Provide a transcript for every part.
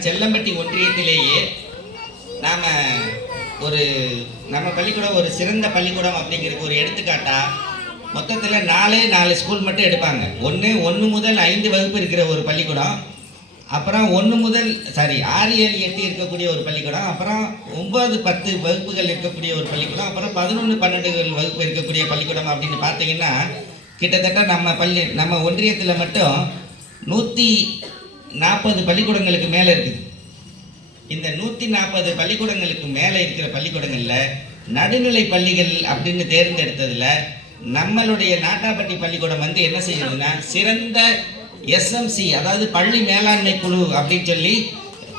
செல்லம்பட்டி ஒன்றியத்திலேயே நாம் ஒரு நம்ம பள்ளிக்கூடம் ஒரு சிறந்த பள்ளிக்கூடம் அப்படிங்கிறதுக்கு ஒரு எடுத்துக்காட்டாக மொத்தத்தில் நாலே நாலு ஸ்கூல் மட்டும் எடுப்பாங்க. ஒன்று ஒன்று முதல் ஐந்து வகுப்பு இருக்கிற ஒரு பள்ளிக்கூடம் அப்புறம் ஒன்று முதல் சாரி ஆறு ஏழு எட்டு இருக்கக்கூடிய ஒரு பள்ளிக்கூடம் அப்புறம் ஒன்பது பத்து வகுப்புகள் இருக்கக்கூடிய ஒரு பள்ளிக்கூடம் அப்புறம் பதினொன்று பன்னெண்டு வகுப்பு இருக்கக்கூடிய பள்ளிக்கூடம் அப்படின்னு பார்த்தீங்கன்னா கிட்டத்தட்ட நம்ம பள்ளி நம்ம ஒன்றியத்தில் மட்டும் நூற்றி நாற்பது பள்ளிக்கூடங்களுக்கு மேலே இருக்குது. இந்த நூற்றி நாற்பது பள்ளிக்கூடங்களுக்கு மேலே இருக்கிற பள்ளிக்கூடங்களில் நடுநிலை பள்ளிகள் அப்படின்னு தேர்ந்தெடுத்ததில் நம்மளுடைய நாட்டாப்பட்டி பள்ளிக்கூடம் வந்து என்ன செய்யுதுன்னா சிறந்த எஸ்எம்சி அதாவது பள்ளி மேலாண்மை குழு அப்படின்னு சொல்லி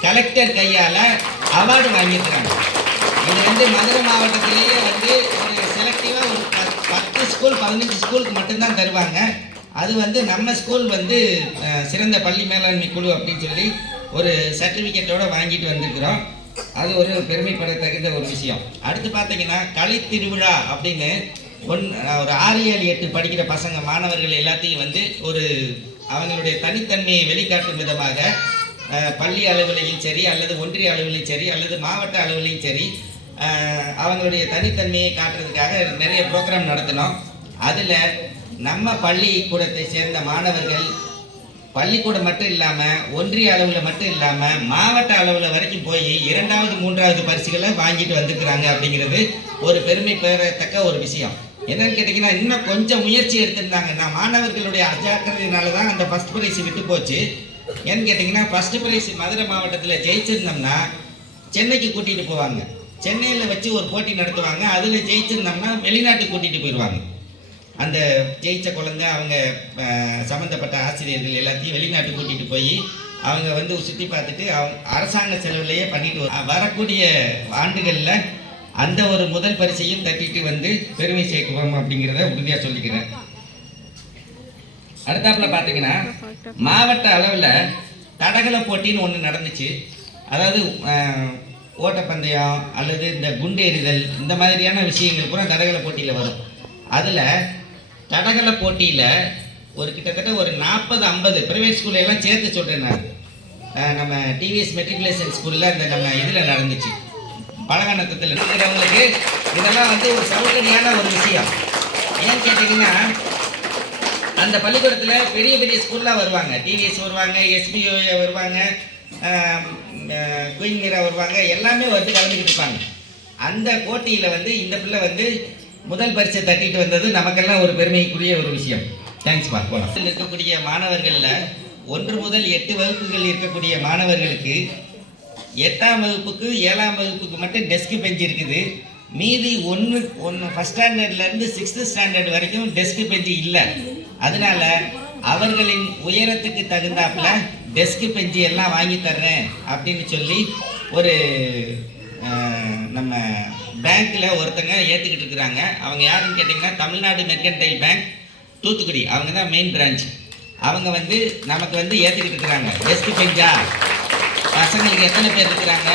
கலெக்டர் கையால் அவார்டு வாங்கியிருக்கிறாங்க. இது வந்து மதுரை மாவட்டத்திலேயே வந்து ஒரு செலக்டிவாக ஒரு பத்து ஸ்கூல் பதினஞ்சு ஸ்கூலுக்கு மட்டும்தான் தருவாங்க. அது வந்து நம்ம ஸ்கூல் வந்து சிறந்த பள்ளி மேலாண்மை குழு அப்படின்னு சொல்லி ஒரு சர்டிஃபிகேட்டோட வாங்கிட்டு வந்திருக்கிறோம். அது ஒரு பெருமைப்படத்தகுந்த ஒரு விஷயம். அடுத்து பார்த்தீங்கன்னா கலை திருவிழா அப்படின்னு ஒன் ஒரு ஆறு ஏழு எட்டு படிக்கிற பசங்க மாணவர்கள் எல்லாத்தையும் வந்து ஒரு அவங்களுடைய தனித்தன்மையை வெளிக்காட்டும் விதமாக பள்ளி அளவிலையும் சரி அல்லது ஒன்றிய அளவிலையும் சரி அல்லது மாவட்ட அளவிலையும் சரி அவங்களுடைய தனித்தன்மையை காட்டுறதுக்காக நிறைய ப்ரோக்ராம் நடத்தினோம். அதில் நம்ம பள்ளிக்கூடத்தை சேர்ந்த மாணவர்கள் பள்ளிக்கூடம் மட்டும் இல்லாமல் ஒன்றிய அளவில் மட்டும் இல்லாமல் மாவட்ட அளவில் வரைக்கும் போய் இரண்டாவது மூன்றாவது பரிசுகளை வாங்கிட்டு வந்துக்கிறாங்க அப்படிங்கிறது ஒரு பெருமை பெறத்தக்க ஒரு விஷயம். என்னன்னு கேட்டிங்கன்னா இன்னும் கொஞ்சம் முயற்சி எடுத்திருந்தாங்க நான் மாணவர்களுடைய அஜாக்கிரதையினால தான் அந்த ஃபஸ்ட் ப்ரைஸ் விட்டு போச்சு. ஏன்னு கேட்டிங்கன்னா ஃபஸ்ட் ப்ரைஸ் மதுரை மாவட்டத்தில் ஜெயிச்சிருந்தோம்னா சென்னைக்கு கூட்டிகிட்டு போவாங்க. சென்னையில் வச்சு ஒரு போட்டி நடத்துவாங்க. அதில் ஜெயிச்சிருந்தோம்னா வெளிநாட்டுக்கு கூட்டிகிட்டு போயிடுவாங்க அந்த ஜெயிச்ச குழந்தை அவங்க சம்மந்தப்பட்ட ஆசிரியர்கள் எல்லாத்தையும் வெளிநாட்டு கூட்டிகிட்டு போய் அவங்க வந்து சுற்றி பார்த்துட்டு அவங்க அரசாங்க செலவுலையே பண்ணிட்டு வரக்கூடிய ஆண்டுகளில் அந்த ஒரு முதல் பரிசையும் தட்டிட்டு வந்து பெருமை சேர்க்குவோம் அப்படிங்கிறத உறுதியாக சொல்லிக்கிறேன். அடுத்தாப்புல பார்த்தீங்கன்னா மாவட்ட அளவில் தடகள போட்டின்னு ஒன்று நடந்துச்சு. அதாவது ஓட்டப்பந்தயம் அல்லது இந்த குண்டு எறிதல் இந்த மாதிரியான விஷயங்கள் பூரா தடகள போட்டியில் வரும். அதில் தடகள போட்டியில் ஒரு கிட்டத்தட்ட ஒரு நாற்பது ஐம்பது ப்ரைவேட் ஸ்கூல்ல எல்லாம் சேர்த்து சொல்கிறேன் நான் நம்ம டிவிஎஸ் மெட்ரிகுலேஷன் ஸ்கூலில் இந்த நம்ம இதில் நடந்துச்சு. பழகணக்கத்தில் இருக்கிறவங்களுக்கு இதெல்லாம் வந்து ஒரு சௌகரியான ஒரு விஷயம். ஏன்னு கேட்டிங்கன்னா அந்த பள்ளிக்கூடத்தில் பெரிய பெரிய ஸ்கூல்லாம் வருவாங்க. டிவிஎஸ் வருவாங்க எஸ்பிஓ வருவாங்க குயின் மீரா வருவாங்க எல்லாமே வந்து கலந்துக்கிட்டு இருப்பாங்க. அந்த போட்டியில் வந்து இந்த பிள்ளை வந்து முதல் பரிசை தட்டிட்டு வந்தது நமக்கெல்லாம் ஒரு பெருமைக்குரிய ஒரு விஷயம். தேங்க்ஸ் பா போகலாம் இருக்கக்கூடிய மாணவர்களில் ஒன்று முதல் எட்டு வகுப்புகள் இருக்கக்கூடிய மாணவர்களுக்கு எட்டாம் வகுப்புக்கு ஏழாம் வகுப்புக்கு மட்டும் டெஸ்க் பெஞ்ச் இருக்குது. மீதி ஒன்று ஒன்று ஃபஸ்ட் ஸ்டாண்டர்ட்லேருந்து சிக்ஸ்த்து ஸ்டாண்டர்ட் வரைக்கும் டெஸ்க் பெஞ்சு இல்லை. அதனால அவர்களின் உயரத்துக்கு தகுந்தாப்புல டெஸ்க் பெஞ்சு எல்லாம் வாங்கி தர்றேன் அப்படின்னு சொல்லி ஒரு நம்ம பேங்க்கில் ஒருத்தங்க ஏற்றுக்கிட்டு இருக்கிறாங்க. அவங்க யாருன்னு கேட்டிங்கன்னா தமிழ்நாடு மெர்கன்டைல் பேங்க் தூத்துக்குடி. அவங்க தான் மெயின் பிரான்ச் அவங்க வந்து நமக்கு வந்து ஏற்றுக்கிட்டு இருக்கிறாங்க. டெஸ்க் பெஞ்சா பசங்களுக்கு எத்தனை பேர் இருக்கிறாங்க?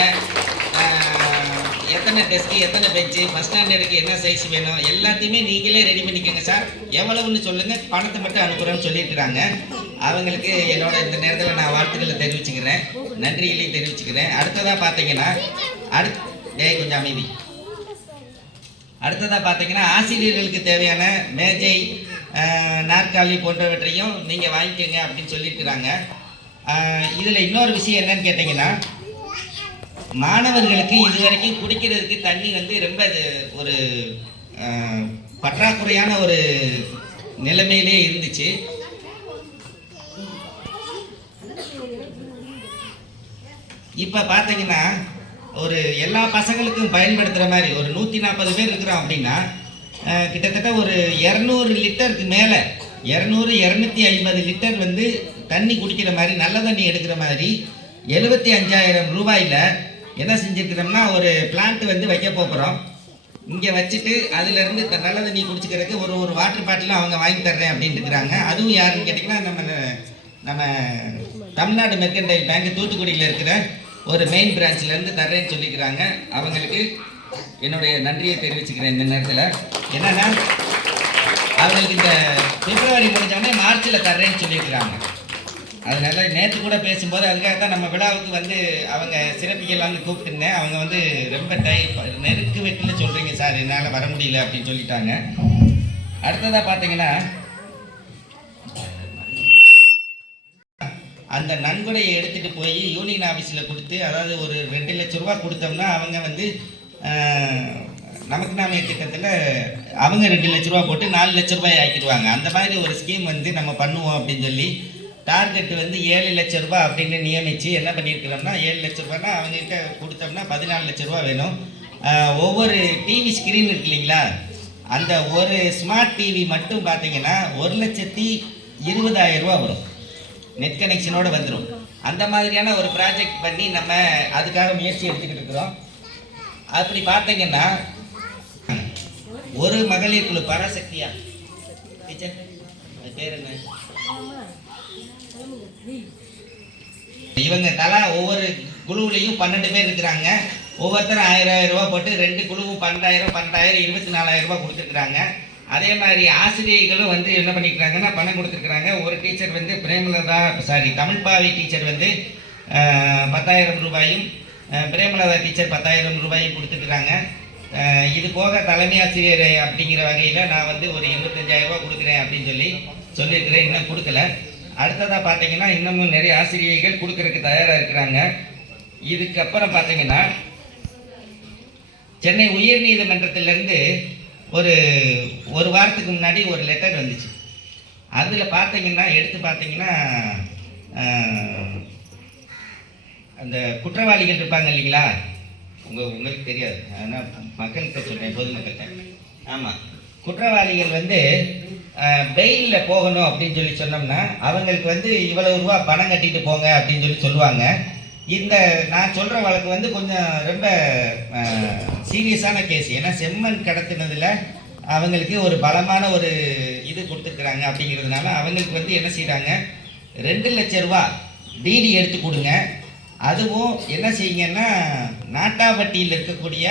எத்தனை டெஸ்க்கு எத்தனை பெஞ்சு ஃபஸ்ட் ஸ்டாண்டர்டுக்கு என்ன சைஸ் வேணும்? எல்லாத்தையுமே நீங்களே ரெடி பண்ணிக்கோங்க சார் எவ்வளவுன்னு சொல்லுங்கள் பணத்தை மட்டும் அனுப்புகிறோன்னு சொல்லியிருக்கிறாங்க. அவங்களுக்கு என்னோட இந்த நேரத்தில் நான் வாழ்த்துக்களை தெரிவிச்சுக்கிறேன். நன்றிகளையும் தெரிவிச்சுக்கிறேன். அடுத்ததாக பார்த்தீங்கன்னா அடுத் டேய் கொஞ்சம் அமைதி அடுத்ததாக பார்த்தீங்கன்னா ஆசிரியர்களுக்கு தேவையான மேஜை நாற்காலி போன்றவற்றையும் நீங்கள் வாங்கிக்கோங்க அப்படின்னு சொல்லியிருக்கிறாங்க. இதில் இன்னொரு விஷயம் என்னன்னு கேட்டிங்கன்னா மாணவர்களுக்கு இதுவரைக்கும் குடிக்கிறதுக்கு தண்ணி வந்து ரொம்ப இது ஒரு பற்றாக்குறையான ஒரு நிலைமையிலே இருந்துச்சு. இப்போ பார்த்தீங்கன்னா ஒரு எல்லா பசங்களுக்கும் பயன்படுத்துகிற மாதிரி ஒரு நூற்றி நாற்பது பேர் இருக்கிறோம் அப்படின்னா கிட்டத்தட்ட ஒரு இரநூறு லிட்டருக்கு மேலே இரநூறு இரநூத்தி ஐம்பது லிட்டர் வந்து தண்ணி குடிக்கிற மாதிரி நல்ல தண்ணி எடுக்கிற மாதிரி எழுபத்தி அஞ்சாயிரம் ரூபாயில் என்ன செஞ்சுருக்கிறோம்னா ஒரு பிளான்ட் வந்து வைக்க போகிறோம் இங்கே வச்சுட்டு அதுலேருந்து த- நல்ல தண்ணி குடிச்சிக்கிறதுக்கு ஒரு ஒரு வாட்டர் பாட்டிலும் அவங்க வாங்கி தர்றேன் அப்படின்னு இருக்கிறாங்க. அதுவும் யாருன்னு கேட்டிங்கன்னா நம்ம நம்ம தமிழ்நாடு மெர்கன்டைல் பேங்க் தூத்துக்குடியில் இருக்கிற ஒரு மெயின் பிரான்ச்லேருந்து தர்றேன்னு சொல்லிக்கிறாங்க. அவங்களுக்கு என்னுடைய நன்றியை தெரிவிச்சுக்கிறேன் இந்த நேரத்தில். என்னன்னா அவங்களுக்கு இந்த பிப்ரவரி முடிஞ்சவொடனே மார்ச்சில் தர்றேன்னு சொல்லியிருக்கிறாங்க அதனால் நேற்று கூட பேசும்போது அதுக்காக தான் நம்ம விழாவுக்கு வந்து அவங்க சிறப்பிக்கலாம்னு கூப்பிட்டுருந்தேன். அவங்க வந்து ரொம்ப டை நெருக்கு வெட்டில் சொல்கிறீங்க சார் என்னால் வர முடியல அப்படின்னு சொல்லிட்டாங்க. அடுத்ததாக பார்த்தீங்கன்னா அந்த நன்கொடையை எடுத்துகிட்டு போய் யூனியன் ஆஃபீஸில் கொடுத்து அதாவது ஒரு ரெண்டு லட்ச ரூபா கொடுத்தோம்னா அவங்க வந்து நமக்கு நாமே திட்டத்தில் அவங்க ரெண்டு லட்ச ரூபா போட்டு நாலு லட்ச ரூபாய் ஆக்கிடுவாங்க. அந்த மாதிரி ஒரு ஸ்கீம் வந்து நம்ம பண்ணுவோம் அப்படின்னு சொல்லி டார்கெட் வந்து ஏழு லட்ச ரூபா அப்படின்னு நியமித்து என்ன பண்ணியிருக்கிறோம்னா ஏழு லட்ச ரூபாய்னா அவங்ககிட்ட கொடுத்தோம்னா பதினாலு லட்ச ரூபா வேணும். ஒவ்வொரு டிவி ஸ்க்ரீன் இருக்கு இல்லைங்களா? அந்த ஒரு ஸ்மார்ட் டிவி மட்டும் பார்த்தீங்கன்னா ஒரு லட்சத்தி இருபதாயிரம் ரூபா வரும். நெட் கனெக்ஷனோட வந்துடும் அந்த மாதிரியான ஒரு ப்ராஜெக்ட் பண்ணி நம்ம அதுக்காக முயற்சி எடுத்துக்கிட்டு இருக்கிறோம். அப்படி பார்த்தீங்கன்னா ஒரு மகளிர் குழு பராசக்தியா? டீச்சர் பேர் என்ன? இவங்க தலா ஒவ்வொரு குழுவுலையும் பன்னெண்டு பேர் இருக்கிறாங்க. ஒவ்வொருத்தரும் ஆயிரம் ஆயிரம் ரூபாய் போட்டு ரெண்டு குழுவும் பன்னெண்டாயிரம் பன்னெண்டாயிரம் இருபத்தி நாலாயிரம் ரூபாய் கொடுத்துருக்குறாங்க. அதே மாதிரி ஆசிரியர்களும் வந்து என்ன பண்ணிக்கிறாங்கன்னா பணம் கொடுத்துருக்குறாங்க. ஒரு டீச்சர் வந்து பிரேமலதா சாரி தமிழ் பாவி டீச்சர் வந்து பத்தாயிரம் ரூபாயும் பிரேமலதா டீச்சர் பத்தாயிரம் ரூபாயும் கொடுத்துருக்குறாங்க. இது போக தலைமை ஆசிரியர் அப்படிங்கிற வகையில் நான் வந்து ஒரு எண்பத்தஞ்சாயிரம் ரூபா கொடுக்குறேன் அப்படின்னு சொல்லி சொல்லியிருக்கிறேன். இன்னும் கொடுக்கல. அடுத்ததாக பார்த்தீங்கன்னா இன்னமும் நிறைய ஆசிரியர்கள் கொடுக்கறதுக்கு தயாராக இருக்கிறாங்க. இதுக்கப்புறம் பார்த்தீங்கன்னா சென்னை உயர்நீதிமன்றத்திலேருந்து ஒரு ஒரு வாரத்துக்கு முன்னாடி ஒரு லெட்டர் வந்துச்சு. அதில் பார்த்தீங்கன்னா எடுத்து பார்த்தீங்கன்னா அந்த குற்றவாளிகள் இருப்பாங்க இல்லைங்களா? உங்கள் உங்களுக்கு தெரியாது. ஆனால் மக்கள்கிட்ட சொல்கிறேன் பொதுமக்கள்கிட்ட. ஆமாம் குற்றவாளிகள் வந்து பெயிலில் போகணும் அப்படின்னு சொல்லி சொன்னோம்னா அவங்களுக்கு வந்து இவ்வளவு ரூபா பணம் கட்டிட்டு போங்க அப்படின்னு சொல்லி சொல்லுவாங்க. இந்த நான் சொல்கிற வழக்கு வந்து கொஞ்சம் ரொம்ப சீரியஸான கேஸ். ஏன்னா செம்மண் கடத்தினதில் அவங்களுக்கு ஒரு பலமான ஒரு இது கொடுத்துருக்குறாங்க அப்படிங்கிறதுனால அவங்களுக்கு வந்து என்ன செய்கிறாங்க ரெண்டு லட்ச ரூபா டிடி எடுத்து கொடுங்க. அதுவும் என்ன செய்யுங்கன்னா நாட்டாவட்டியில் இருக்கக்கூடிய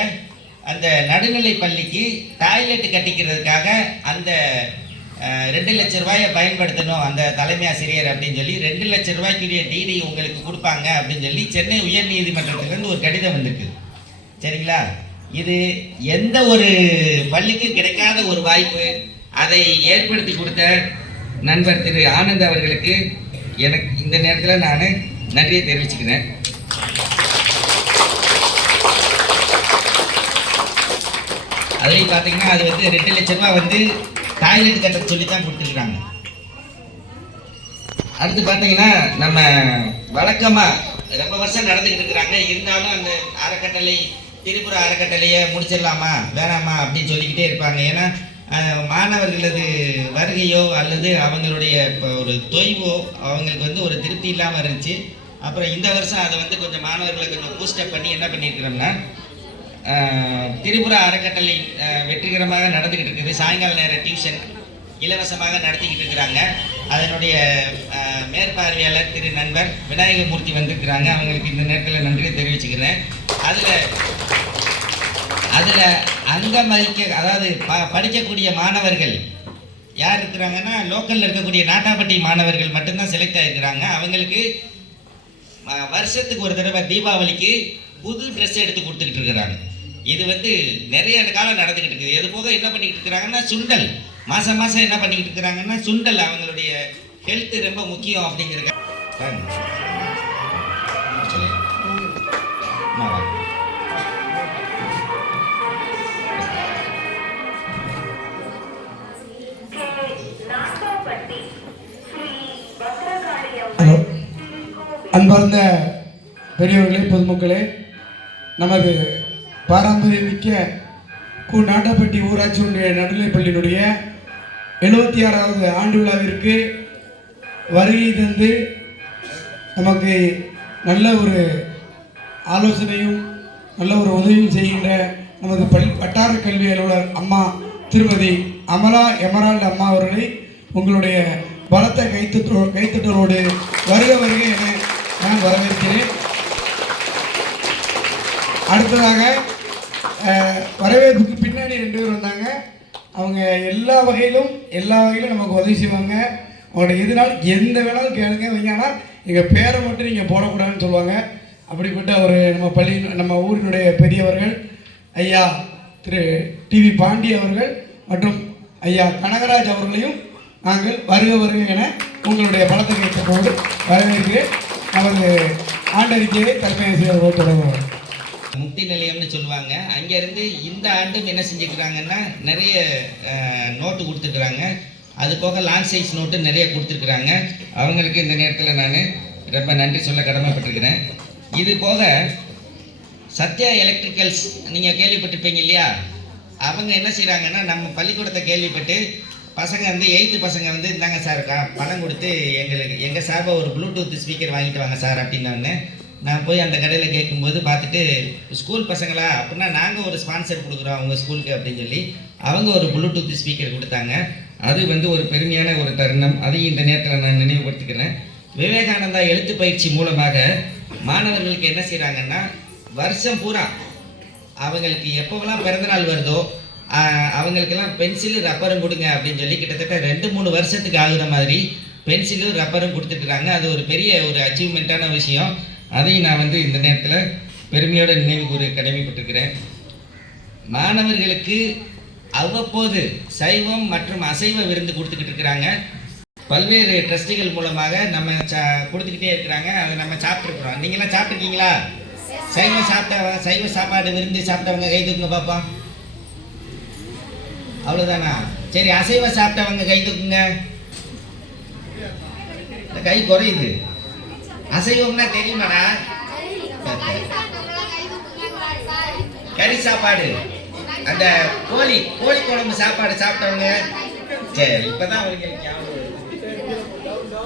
அந்த நடுநிலை பள்ளிக்கு டாய்லெட் கட்டிக்கிறதுக்காக அந்த ரெண்டு லட்ச ரூபாயை பயன்படுத்தணும் அந்த தலைமை ஆசிரியர் அப்படின்னு சொல்லி ரெண்டு லட்ச ரூபாய்க்குரிய டிடி உங்களுக்கு கொடுப்பாங்க அப்படின்னு சொல்லி சென்னை உயர்நீதிமன்றத்திலிருந்து ஒரு கடிதம் வந்திருக்கு. சரிங்களா? இது எந்த ஒரு பள்ளிக்கும் கிடைக்காத ஒரு வாய்ப்பு. அதை ஏற்படுத்தி கொடுத்த நண்பர் திரு ஆனந்த் அவர்களுக்கு எனக்கு இந்த நேரத்தில் நான் நன்றியை தெரிவிச்சுக்கிறேன். அதுலேயும் பார்த்தீங்கன்னா அது வந்து ரெண்டு லட்ச ரூபா வந்து டாய்லெட் கட்ட சொல்லி தான் கொடுத்துருக்காங்க. அடுத்து பார்த்தீங்கன்னா நம்ம வழக்கமாக ரொம்ப வருஷம் நடந்துக்கிட்டு இருக்கிறாங்க. இருந்தாலும் அந்த அறக்கட்டளை திரிபுர அறக்கட்டளையை முடிச்சிடலாமா வேணாமா அப்படின்னு சொல்லிக்கிட்டே இருப்பாங்க. ஏன்னா மாணவர்களது வருகையோ அல்லது அவங்களுடைய இப்போ ஒரு தொய்வோ அவங்களுக்கு வந்து ஒரு திருப்தி இல்லாமல் இருந்துச்சு. அப்புறம் இந்த வருஷம் அதை வந்து கொஞ்சம் மாணவர்களை கொஞ்சம் பூஸ்டப் பண்ணி என்ன பண்ணியிருக்கிறோம்னா திரிபுரா அறக்கட்டளை வெற்றிகரமாக நடந்துக்கிட்டு இருக்குது. சாயங்கால நேர டியூஷன் இலவசமாக நடத்திக்கிட்டு இருக்கிறாங்க. அதனுடைய மேற்பார்வையாளர் திரு நண்பர் விநாயகமூர்த்தி வந்திருக்கிறாங்க. அவங்களுக்கு இந்த நேரத்தில் நன்றியை தெரிவிச்சுக்கிறேன். அதில் அதில் அங்கம் வகிக்க அதாவது ப படிக்கக்கூடிய மாணவர்கள் யார் இருக்கிறாங்கன்னா லோக்கலில் இருக்கக்கூடிய நாட்டாப்பட்டி மாணவர்கள் மட்டும்தான் செலக்ட் ஆகிருக்கிறாங்க அவங்களுக்கு வருஷத்துக்கு ஒரு தடவை தீபாவளிக்கு புது ட்ரெஸ் எடுத்து கொடுத்துக்கிட்டு இருக்கிறாங்க. இது வந்து நிறைய காலம் நடந்துக்கிட்டு இருக்குது. இது போக என்ன பண்ணிக்கிட்டு இருக்கிறாங்கன்னா சுண்டல். மாதம் மாதம் என்ன பண்ணிக்கிட்டு இருக்கிறாங்கன்னா சுண்டல் அவங்களுடைய ஹெல்த் ரொம்ப முக்கியம் அப்படிங்கிறது அன்பார்ந்த பெரியவர்களே பொதுமக்களே நமது பாரம்பரியமிக்க கு நாட்டாப்பட்டி ஊராட்சி ஒன்றிய நடுநிலைப்பள்ளியினுடைய எழுபத்தி ஆறாவது ஆண்டு விழாவிற்கு வருகை தந்து நமக்கு நல்ல ஒரு ஆலோசனையும் நல்ல ஒரு உதவியும் செய்கின்ற நமது பள்ளி வட்டார கல்வி அலுவலர் அம்மா திருமதி அமலா எமரால்டு அம்மா அவர்களை உங்களுடைய பலத்த கைத்தட்டோ கைத்தட்டலோடு வருக வருக என நான் வரவேற்கிறேன். அடுத்ததாக வரவேற்புக்கு பின்னாடி ரெண்டு பேர் வந்தாங்க. அவங்க எல்லா வகையிலும் எல்லா வகையிலும் நமக்கு உதவி செய்வாங்க. அவங்களோட எதுனாலும் எந்த வேணாலும் கேளுங்க வைங்க. ஆனால் எங்கள் பேரை மட்டும் நீங்கள் போடக்கூடாதுன்னு சொல்லுவாங்க. அப்படிப்பட்ட ஒரு நம்ம பள்ளி நம்ம ஊரினுடைய பெரியவர்கள் ஐயா திரு டிவி பாண்டி அவர்கள் மற்றும் ஐயா கனகராஜ் அவர்களையும் நாங்கள் வருக வருக என உங்களுடைய பலத்தை கேட்டபோது வரவேற்கிறேன். நமது ஆண்டறிக்கையை தலைமை ஆசிரியர்கள் தொடங்குவார் முக்தி நிலையம்னு சொல்லுவாங்க. அங்கேருந்து இந்த ஆண்டும் என்ன செஞ்சுக்கிறாங்கன்னா நிறைய நோட்டு கொடுத்துருக்குறாங்க. அது போக லாங் சைஸ் நோட்டு நிறைய கொடுத்துருக்குறாங்க. அவங்களுக்கு இந்த நேரத்தில் நான் ரொம்ப நன்றி சொல்ல கடமைப்பட்டிருக்கிறேன். இது போக சத்யா எலக்ட்ரிக்கல்ஸ் நீங்கள் கேள்விப்பட்டிருப்பீங்க இல்லையா? அவங்க என்ன செய்கிறாங்கன்னா நம்ம பள்ளிக்கூடத்தை கேள்விப்பட்டு பசங்க வந்து எயித்து பசங்க வந்து இந்தாங்க சார் பணம் கொடுத்து எங்களுக்கு எங்கள் சார்பாக ஒரு ப்ளூடூத் ஸ்பீக்கர் வாங்கிட்டு வாங்க சார் அப்படின்னான்னு நான் போய் அந்த கடையில் கேட்கும்போது பார்த்துட்டு ஸ்கூல் பசங்களா? அப்படின்னா நாங்கள் ஒரு ஸ்பான்சர் கொடுக்குறோம் அவங்க ஸ்கூலுக்கு அப்படின்னு சொல்லி அவங்க ஒரு ப்ளூடூத் ஸ்பீக்கர் கொடுத்தாங்க. அது வந்து ஒரு பெருமையான ஒரு தருணம். அதையும் இந்த நேரத்தில் நான் நினைவுபடுத்திக்கிறேன். விவேகானந்தா எழுத்து பயிற்சி மூலமாக மாணவர்களுக்கு என்ன செய்கிறாங்கன்னா வருஷம் பூரா அவங்களுக்கு எப்போவெல்லாம் பிறந்தநாள் வருதோ அவங்களுக்கெல்லாம் பென்சிலு ரப்பரும் கொடுங்க அப்படின்னு சொல்லி கிட்டத்தட்ட ரெண்டு மூணு வருஷத்துக்கு ஆகுற மாதிரி பென்சிலும் ரப்பரும் கொடுத்துருக்குறாங்க. அது ஒரு பெரிய ஒரு அச்சீவ்மெண்ட்டான விஷயம். அதையும் நான் வந்து இந்த நேரத்தில் பெருமையோட நினைவு கூற கடமைப்பட்டிருக்கிறேன். மாணவர்களுக்கு அவ்வப்போது சைவம் மற்றும் அசைவ விருந்து கொடுத்துக்கிட்டு இருக்கிறாங்க. பல்வேறு ட்ரஸ்டிகள் மூலமாக நம்ம சா கொடுத்துக்கிட்டே இருக்கிறாங்க. அதை நம்ம சாப்பிட்ருக்குறோம் நீங்களாம் சாப்பிட்ருக்கீங்களா சைவம் சாப்பிட்டவங்க சைவ சாப்பாடு விருந்து சாப்பிட்டவங்க கை தூக்குங்க பாப்பா. அவ்வளோதானா சரி அசைவ சாப்பிட்டவங்க கை தூக்குங்க. இந்த கை குறையுது. அசைவம்னா தெரியுமாடா? கறி சாப்பாடு. அந்த கோழி கோழி குழம்பு சாப்பாடு சாப்பிட்டவங்க. சரி இப்பதான் அவங்களுக்கு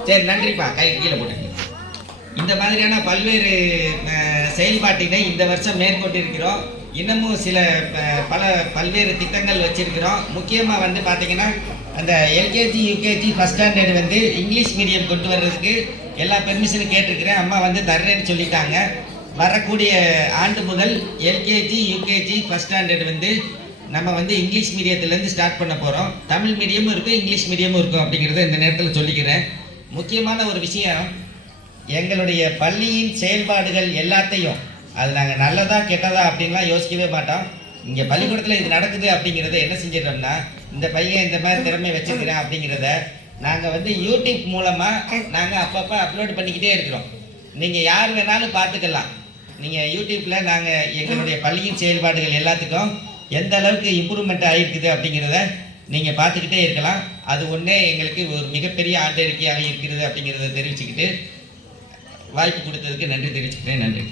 சரி நன்றிப்பா. கை கீழே போட்டுங்க இந்த மாதிரியான பல்வேறு செயல்பாட்டினை இந்த வருஷம் மேற்கொண்டிருக்கிறோம். இன்னமும் சில பல பல்வேறு திட்டங்கள் வச்சிருக்கிறோம். முக்கியமாக வந்து பார்த்தீங்கன்னா அந்த எல்கேஜி யூகேஜி ஃபஸ்ட் ஸ்டாண்டர்டு வந்து இங்கிலீஷ் மீடியம் கொண்டு வர்றதுக்கு எல்லா பெர்மிஷனும் கேட்டிருக்கிறேன். அம்மா வந்து தர்றேன்னு சொல்லிட்டாங்க. வரக்கூடிய ஆண்டு முதல் எல்கேஜி யூகேஜி ஃபஸ்ட் ஸ்டாண்டர்டு வந்து நம்ம வந்து இங்கிலீஷ் மீடியத்துலேருந்து ஸ்டார்ட் பண்ண போகிறோம் தமிழ் மீடியமும் இருக்கும் இங்கிலீஷ் மீடியமும் இருக்கும் அப்படிங்கிறத இந்த நேரத்தில் சொல்லிக்கிறேன். முக்கியமான ஒரு விஷயம் எங்களுடைய பள்ளியின் செயல்பாடுகள் எல்லாத்தையும் அது நாங்கள் நல்லதா கெட்டதா அப்படின்லாம் யோசிக்கவே மாட்டோம். இங்கே பள்ளிக்கூடத்தில் இது நடக்குது அப்படிங்கிறத என்ன செஞ்சிடறோம்னா இந்த பையன் இந்த மாதிரி திறமை வச்சுக்கிறேன் அப்படிங்கிறத நாங்கள் வந்து யூடியூப் மூலமாக நாங்கள் அப்பப்போ அப்லோட் பண்ணிக்கிட்டே இருக்கிறோம். நீங்கள் யார் வேணாலும் பார்த்துக்கலாம். நீங்கள் யூடியூப்பில் நாங்கள் எங்களுடைய பள்ளியின் செயல்பாடுகள் எல்லாத்துக்கும் எந்த அளவுக்கு இம்ப்ரூவ்மெண்ட் ஆகிருக்குது அப்படிங்கிறத நீங்கள் பார்த்துக்கிட்டே இருக்கலாம். அது ஒன்றே எங்களுக்கு ஒரு மிகப்பெரிய ஆண்டறிக்கையாக இருக்கிறது அப்படிங்கிறத தெரிவிச்சுக்கிட்டு வாய்ப்பு கொடுத்ததுக்கு நன்றி தெரிவிச்சுக்கிறேன். நன்றி.